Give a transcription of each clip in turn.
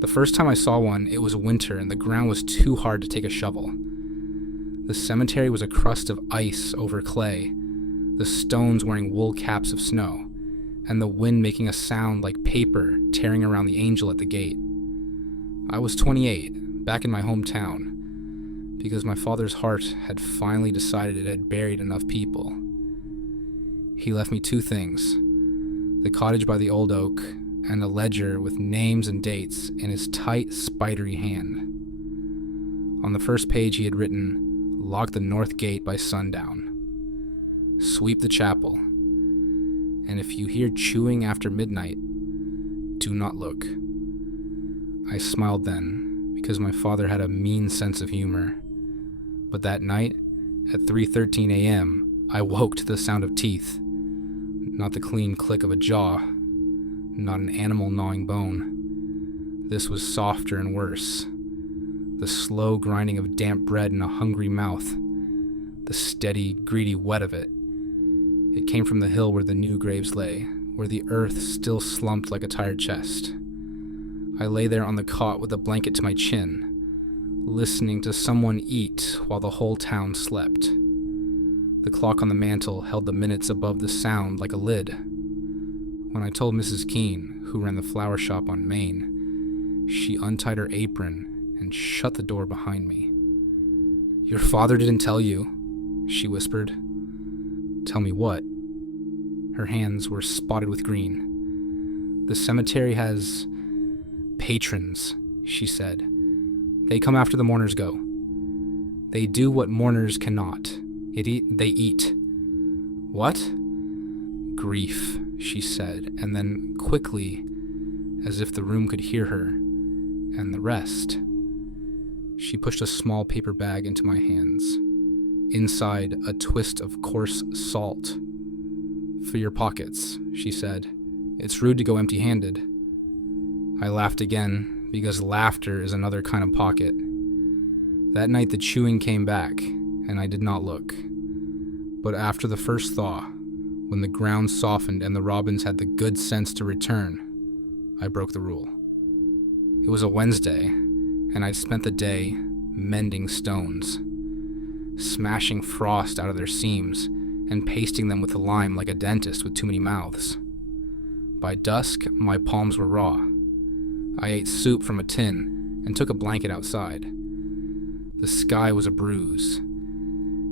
The first time I saw one, it was winter and the ground was too hard to take a shovel. The cemetery was a crust of ice over clay, the stones wearing wool caps of snow, and the wind making a sound like paper tearing around the angel at the gate. I was 28, back in my hometown, because my father's heart had finally decided it had buried enough people. He left me 2 things: the cottage by the old oak and a ledger with names and dates in his tight, spidery hand. On the first page he had written, "Lock the north gate by sundown. Sweep the chapel. And if you hear chewing after midnight, do not look." I smiled then, because my father had a mean sense of humor. But that night, at 3:13 a.m., I woke to the sound of teeth. Not the clean click of a jaw, not an animal gnawing bone. This was softer and worse. The slow grinding of damp bread in a hungry mouth. The steady, greedy wet of it. It came from the hill where the new graves lay, where the earth still slumped like a tired chest. I lay there on the cot with a blanket to my chin, listening to someone eat while the whole town slept. The clock on the mantel held the minutes above the sound like a lid. When I told Mrs. Keene, who ran the flower shop on Main, she untied her apron and shut the door behind me. "Your father didn't tell you," she whispered. "Tell me what?" Her hands were spotted with green. "The cemetery has patrons," she said. "They come after the mourners go. They do what mourners cannot. They eat." "What?" "Grief," she said, and then quickly, as if the room could hear her, "and the rest." She pushed a small paper bag into my hands. Inside, a twist of coarse salt. "For your pockets," she said. "It's rude to go empty-handed." I laughed again, because laughter is another kind of pocket. That night the chewing came back, and I did not look. But after the first thaw, when the ground softened and the robins had the good sense to return, I broke the rule. It was a Wednesday, and I'd spent the day mending stones, smashing frost out of their seams and pasting them with lime like a dentist with too many mouths. By dusk, my palms were raw. I ate soup from a tin and took a blanket outside. The sky was a bruise,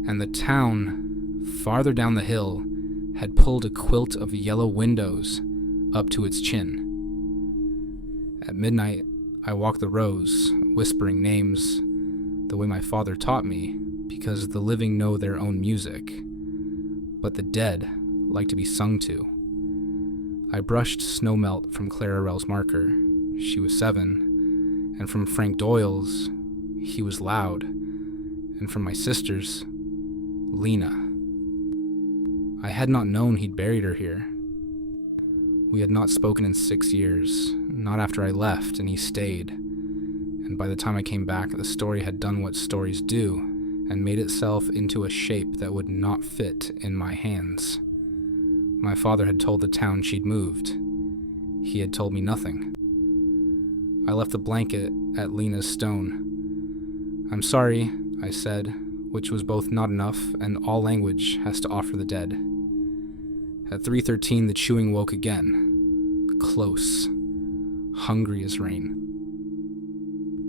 and the town, farther down the hill, had pulled a quilt of yellow windows up to its chin. At midnight, I walked the rows, whispering names the way my father taught me, because the living know their own music, but the dead like to be sung to. I brushed snowmelt from Clara Rell's marker. She was 7, and from Frank Doyle's, he was loud, and from my sister's, Lena. I had not known he'd buried her here. We had not spoken in 6 years, not after I left and he stayed, and by the time I came back, the story had done what stories do, and made itself into a shape that would not fit in my hands. My father had told the town she'd moved. He had told me nothing. I left the blanket at Lena's stone. "I'm sorry," I said, which was both not enough and all language has to offer the dead. At 3:13 the chewing woke again, close, hungry as rain.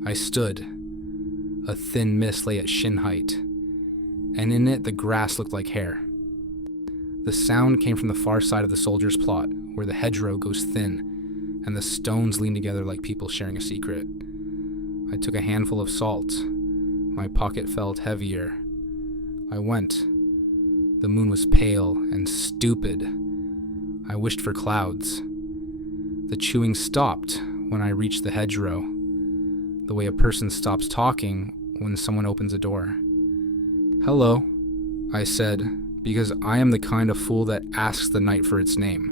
I stood. A thin mist lay at shin height, and in it the grass looked like hair. The sound came from the far side of the soldier's plot, where the hedgerow goes thin, and the stones lean together like people sharing a secret. I took a handful of salt. My pocket felt heavier. I went. The moon was pale and stupid. I wished for clouds. The chewing stopped when I reached the hedgerow, the way a person stops talking when someone opens a door. "Hello," I said, because I am the kind of fool that asks the night for its name.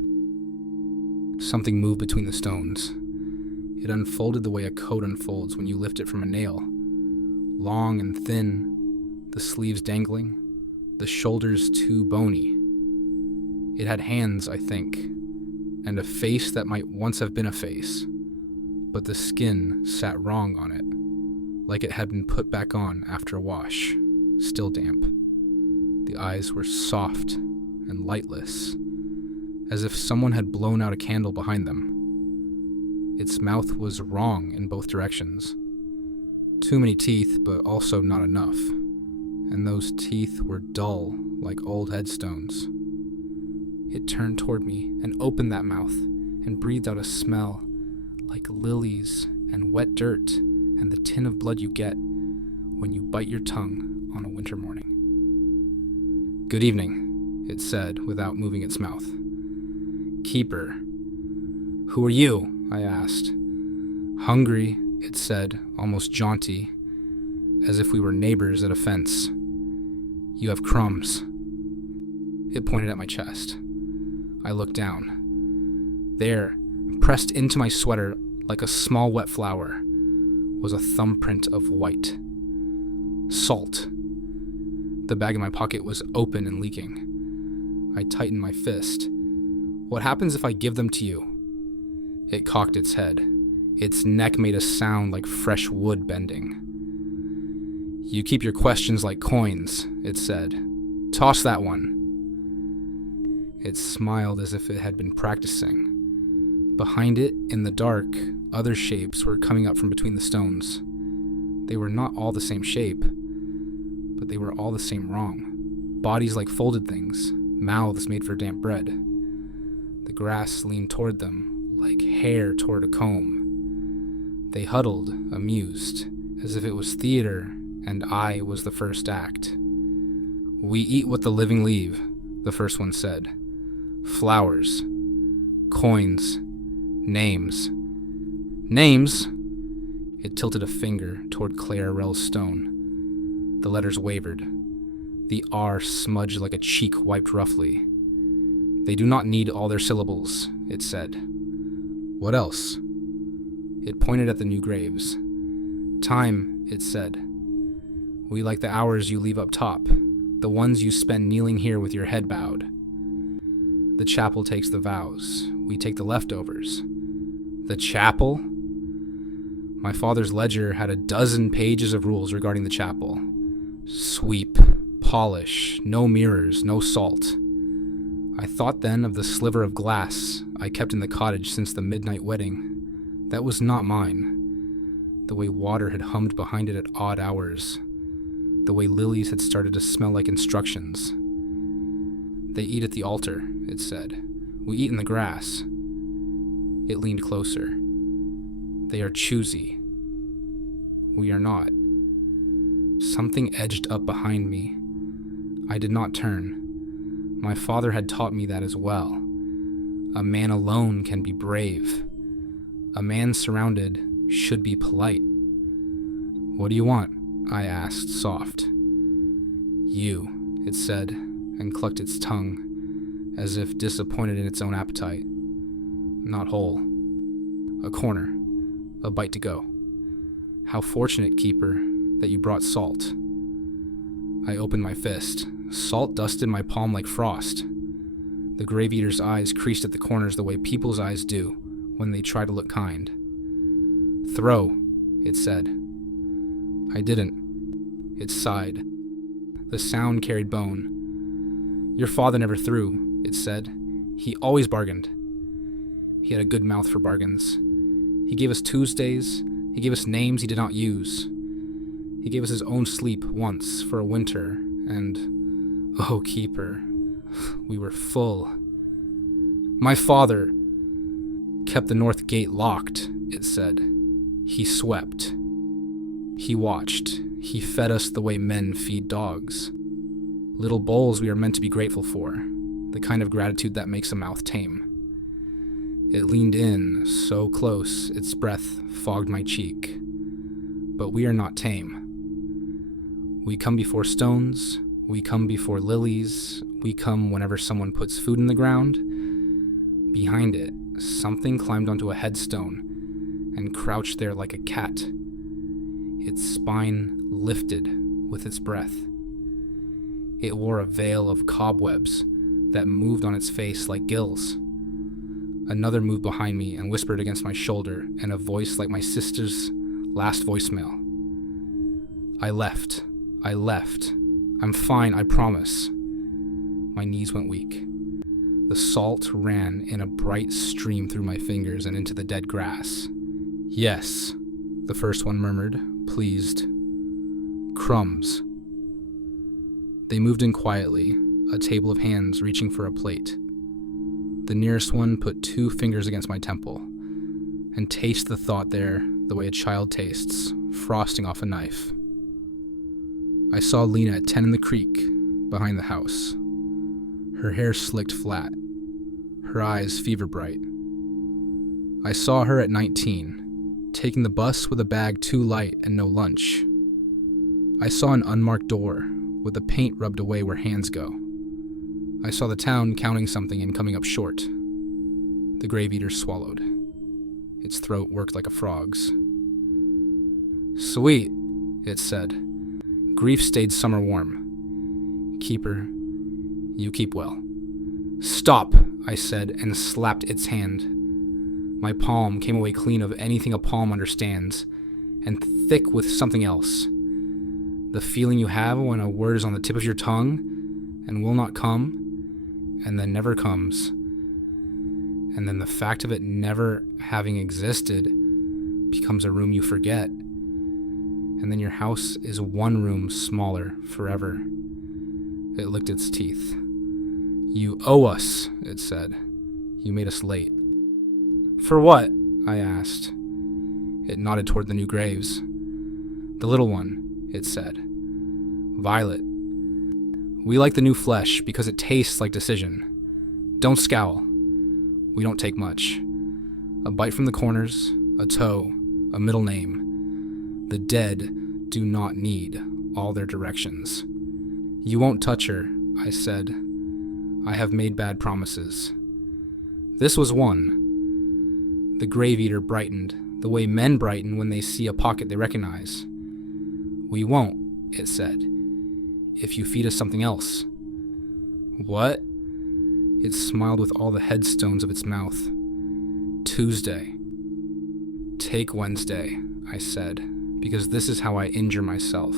Something moved between the stones. It unfolded the way a coat unfolds when you lift it from a nail. Long and thin, the sleeves dangling, the shoulders too bony. It had hands, I think, and a face that might once have been a face. but the skin sat wrong on it, like it had been put back on after a wash, still damp. The eyes were soft and lightless, as if someone had blown out a candle behind them. Its mouth was wrong in both directions. Too many teeth, but also not enough, and those teeth were dull like old headstones. It turned toward me and opened that mouth and breathed out a smell like lilies and wet dirt and the tin of blood you get when you bite your tongue on a winter morning. "Good evening," it said without moving its mouth. "Keeper." "Who are you?" I asked. "Hungry," it said, almost jaunty, as if we were neighbors at a fence. "You have crumbs." It pointed at my chest. I looked down. There, pressed into my sweater like a small wet flower, was a thumbprint of white. Salt. The bag in my pocket was open and leaking. I tightened my fist. "What happens if I give them to you?" It cocked its head. Its neck made a sound like fresh wood bending. "You keep your questions like coins," it said. "Toss that one." It smiled as if it had been practicing. Behind it, in the dark, other shapes were coming up from between the stones. They were not all the same shape, but they were all the same wrong. Bodies like folded things, mouths made for damp bread. The grass leaned toward them, like hair toward a comb. They huddled, amused, as if it was theater and I was the first act. "We eat what the living leave," the first one said. "Flowers. Coins. Names." "Names?" It tilted a finger toward Clara Rell's stone. The letters wavered. The R smudged like a cheek wiped roughly. "They do not need all their syllables," it said. "What else?" It pointed at the new graves. "Time," it said. "We like the hours you leave up top, the ones you spend kneeling here with your head bowed. The chapel takes the vows. We take the leftovers." "The chapel?" My father's ledger had a dozen pages of rules regarding the chapel. Sweep, polish, no mirrors, no salt. I thought then of the sliver of glass I kept in the cottage since the midnight wedding. That was not mine. The way water had hummed behind it at odd hours. The way lilies had started to smell like instructions. "They eat at the altar," it said. "We eat in the grass." It leaned closer. "They are choosy. We are not." Something edged up behind me. I did not turn. My father had taught me that as well. A man alone can be brave. A man surrounded should be polite. "What do you want?" I asked, soft. "You," it said, and clucked its tongue, as if disappointed in its own appetite. "Not whole. A corner. A bite to go. How fortunate, Keeper, that you brought salt." I opened my fist. Salt dusted my palm like frost. The grave eater's eyes creased at the corners the way people's eyes do when they try to look kind. "Throw," it said. I didn't. It sighed. The sound carried bone. "Your father never threw," it said. "He always bargained." He had a good mouth for bargains. He gave us Tuesdays. He gave us names he did not use. He gave us his own sleep once for a winter, and, oh, Keeper, we were full. "My father kept the north gate locked," it said. "He swept. He watched. He fed us the way men feed dogs. Little bowls we are meant to be grateful for, the kind of gratitude that makes a mouth tame." It leaned in, so close its breath fogged my cheek. "But we are not tame. We come before stones, we come before lilies, we come whenever someone puts food in the ground." Behind it, something climbed onto a headstone and crouched there like a cat. Its spine lifted with its breath. It wore a veil of cobwebs that moved on its face like gills. Another moved behind me and whispered against my shoulder in a voice like my sister's last voicemail. I left. I'm fine, I promise. My knees went weak. The salt ran in a bright stream through my fingers and into the dead grass. Yes, the first one murmured, pleased. Crumbs. They moved in quietly, a table of hands reaching for a plate. The nearest one put 2 fingers against my temple, and taste the thought there the way a child tastes, frosting off a knife. I saw Lena at 10 in the creek, behind the house. Her hair slicked flat, her eyes fever bright. I saw her at 19, taking the bus with a bag too light and no lunch. I saw an unmarked door, with the paint rubbed away where hands go. I saw the town counting something and coming up short. The grave eater swallowed. Its throat worked like a frog's. Sweet, it said. Grief stayed summer warm. Keeper, you keep well. Stop, I said, and slapped its hand. My palm came away clean of anything a palm understands, and thick with something else. The feeling you have when a word is on the tip of your tongue, and will not come, and then never comes. And then the fact of it never having existed becomes a room you forget. And then your house is one room smaller forever. It licked its teeth. You owe us, it said. You made us late. For what? I asked. It nodded toward the new graves. The little one, it said. Violet. We like the new flesh because it tastes like decision. Don't scowl. We don't take much. A bite from the corners, a toe, a middle name. The dead do not need all their directions. You won't touch her, I said. I have made bad promises. This was one. The grave eater brightened, the way men brighten when they see a pocket they recognize. We won't, it said, if you feed us something else. What? It smiled with all the headstones of its mouth. Tuesday. Take Wednesday, I said, because this is how I injure myself.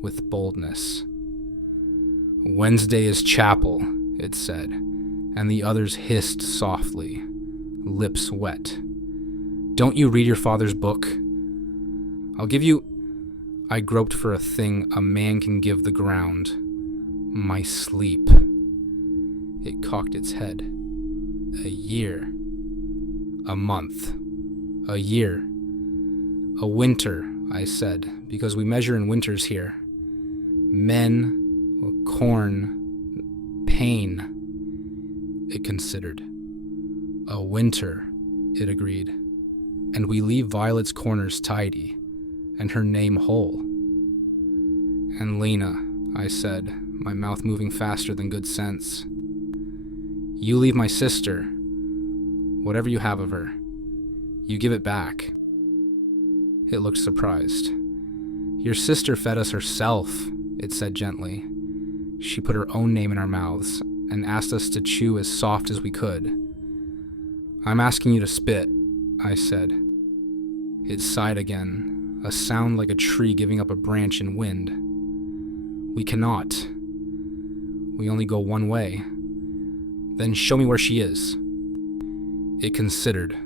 With boldness. Wednesday is chapel, it said, and the others hissed softly, lips wet. Don't you read your father's book? I'll give you... I groped for a thing a man can give the ground. My sleep. It cocked its head. A year. A month. A year. A winter, I said, because we measure in winters here. Men, corn, pain. It considered. A winter, it agreed. And we leave Violet's corners tidy, and her name whole. And Lena, I said, my mouth moving faster than good sense. You leave my sister, whatever you have of her. You give it back. It looked surprised. Your sister fed us herself, it said gently. She put her own name in our mouths and asked us to chew as soft as we could. I'm asking you to spit, I said. It sighed again, a sound like a tree giving up a branch in wind. We cannot. We only go one way. Then show me where she is. It considered,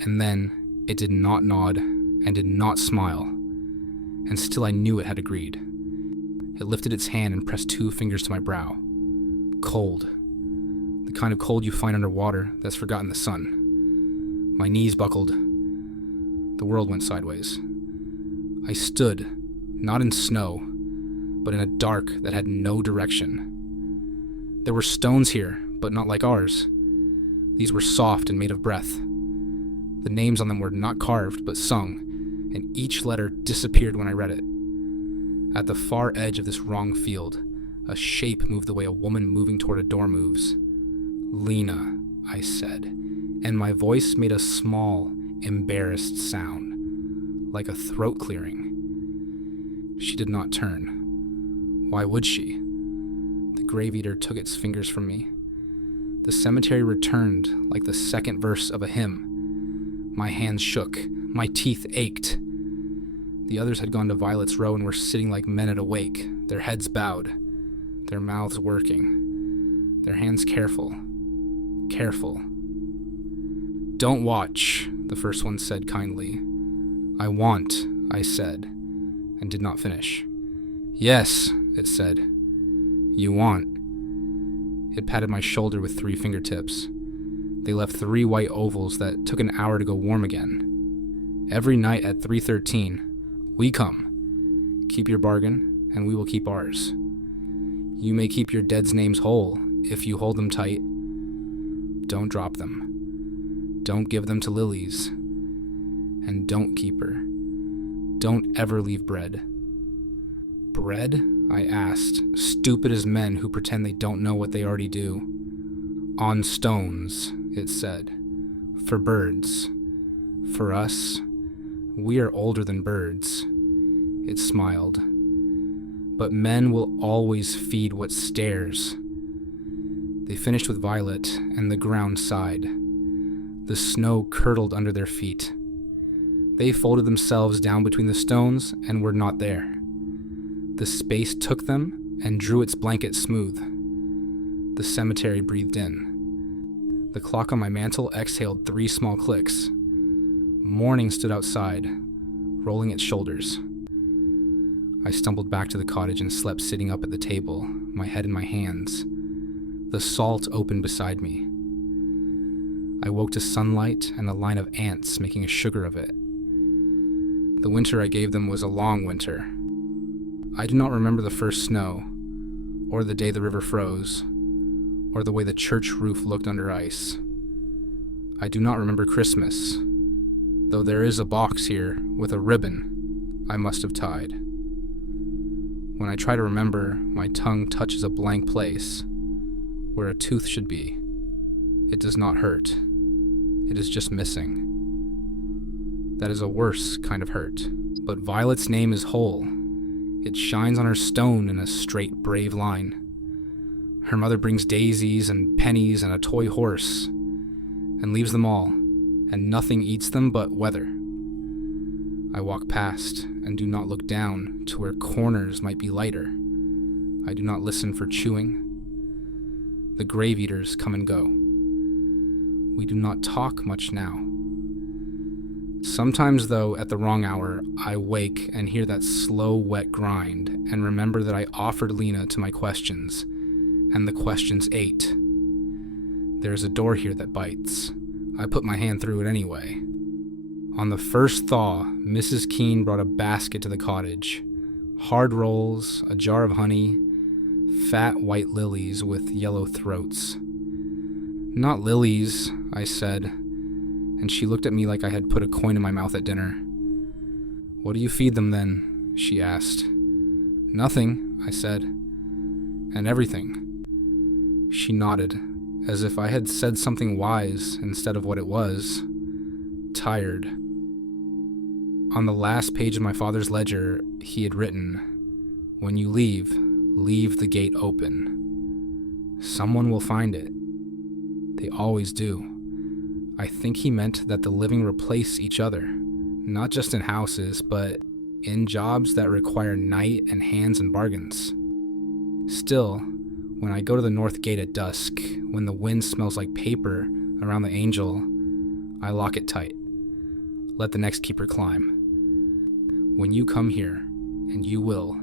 and then it did not nod and did not smile, and still I knew it had agreed. It lifted its hand and pressed 2 fingers to my brow. Cold. The kind of cold you find underwater that's forgotten the sun. My knees buckled. The world went sideways. I stood, not in snow, but in a dark that had no direction. There were stones here, but not like ours. These were soft and made of breath. The names on them were not carved, but sung, and each letter disappeared when I read it. At the far edge of this wrong field, a shape moved the way a woman moving toward a door moves. Lena, I said, and my voice made a small, embarrassed sound, like a throat clearing. She did not turn. Why would she? The grave eater took its fingers from me. The cemetery returned like the second verse of a hymn. My hands shook. My teeth ached. The others had gone to Violet's row and were sitting like men at a wake, their heads bowed, their mouths working, their hands careful. Careful. Don't watch, the first one said kindly. I want, I said, and did not finish. Yes, it said. You want. It patted my shoulder with 3 fingertips. They left 3 white ovals that took an hour to go warm again. Every night at 3:13, we come. Keep your bargain, and we will keep ours. You may keep your dead's names whole if you hold them tight. Don't drop them. Don't give them to lilies. And don't keep her. Don't ever leave bread. Bread? I asked, stupid as men who pretend they don't know what they already do. On stones, it said. For birds. For us, we are older than birds. It smiled. But men will always feed what stares. They finished with Violet, and the ground sighed. The snow curdled under their feet. They folded themselves down between the stones and were not there. The space took them and drew its blanket smooth. The cemetery breathed in. The clock on my mantel exhaled 3 small clicks. Morning stood outside, rolling its shoulders. I stumbled back to the cottage and slept sitting up at the table, my head in my hands. The salt opened beside me. I woke to sunlight and a line of ants making a sugar of it. The winter I gave them was a long winter. I do not remember the first snow, or the day the river froze, or the way the church roof looked under ice. I do not remember Christmas, though there is a box here with a ribbon I must have tied. When I try to remember, my tongue touches a blank place, where a tooth should be. It does not hurt. It is just missing. That is a worse kind of hurt. But Violet's name is whole. It shines on her stone in a straight, brave line. Her mother brings daisies and pennies and a toy horse, and leaves them all, and nothing eats them but weather. I walk past and do not look down to where corners might be lighter. I do not listen for chewing. The grave eaters come and go. We do not talk much now. Sometimes, though, at the wrong hour, I wake and hear that slow, wet grind and remember that I offered Lena to my questions, and the questions ate. There is a door here that bites. I put my hand through it anyway. On the first thaw, Mrs. Keene brought a basket to the cottage. Hard rolls, a jar of honey, fat white lilies with yellow throats. Not lilies, I said, and she looked at me like I had put a coin in my mouth at dinner. What do you feed them then? She asked. Nothing, I said, and everything. She nodded, as if I had said something wise instead of what it was. Tired. On the last page of my father's ledger, he had written, "When you leave the gate open. Someone will find it. They always do." I think he meant that the living replace each other, not just in houses, but in jobs that require night and hands and bargains. Still, when I go to the north gate at dusk, when the wind smells like paper around the angel, I lock it tight. Let the next keeper climb. When you come here, and you will,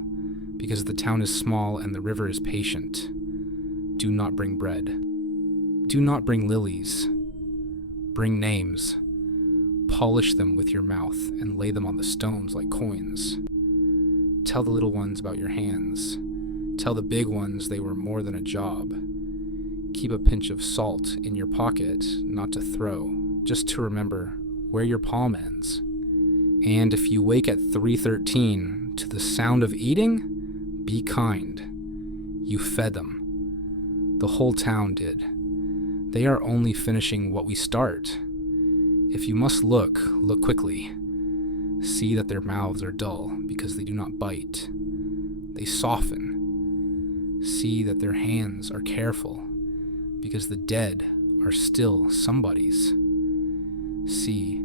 because the town is small and the river is patient, do not bring bread. Do not bring lilies. Bring names. Polish them with your mouth and lay them on the stones like coins. Tell the little ones about your hands. Tell the big ones they were more than a job. Keep a pinch of salt in your pocket, not to throw, just to remember where your palm ends. And if you wake at 3:13 to the sound of eating, be kind. You fed them. The whole town did. They are only finishing what we start. If you must look quickly. See that their mouths are dull because they do not bite. They soften. See that their hands are careful. because the dead are still somebody's. See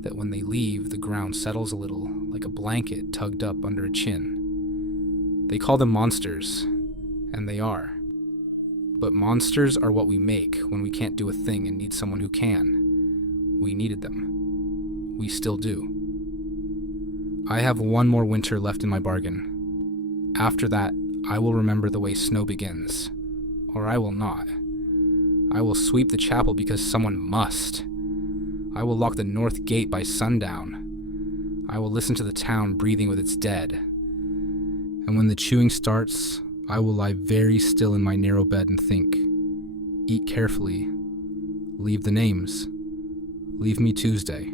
that when they leave, the ground settles a little, like a blanket tugged up under a chin. They call them monsters, and they are. But monsters are what we make when we can't do a thing and need someone who can. We needed them. We still do. I have one more winter left in my bargain. After that, I will remember the way snow begins. Or I will not. I will sweep the chapel because someone must. I will lock the north gate by sundown. I will listen to the town breathing with its dead. And when the chewing starts, I will lie very still in my narrow bed and think. Eat carefully. Leave the names. Leave me Tuesday.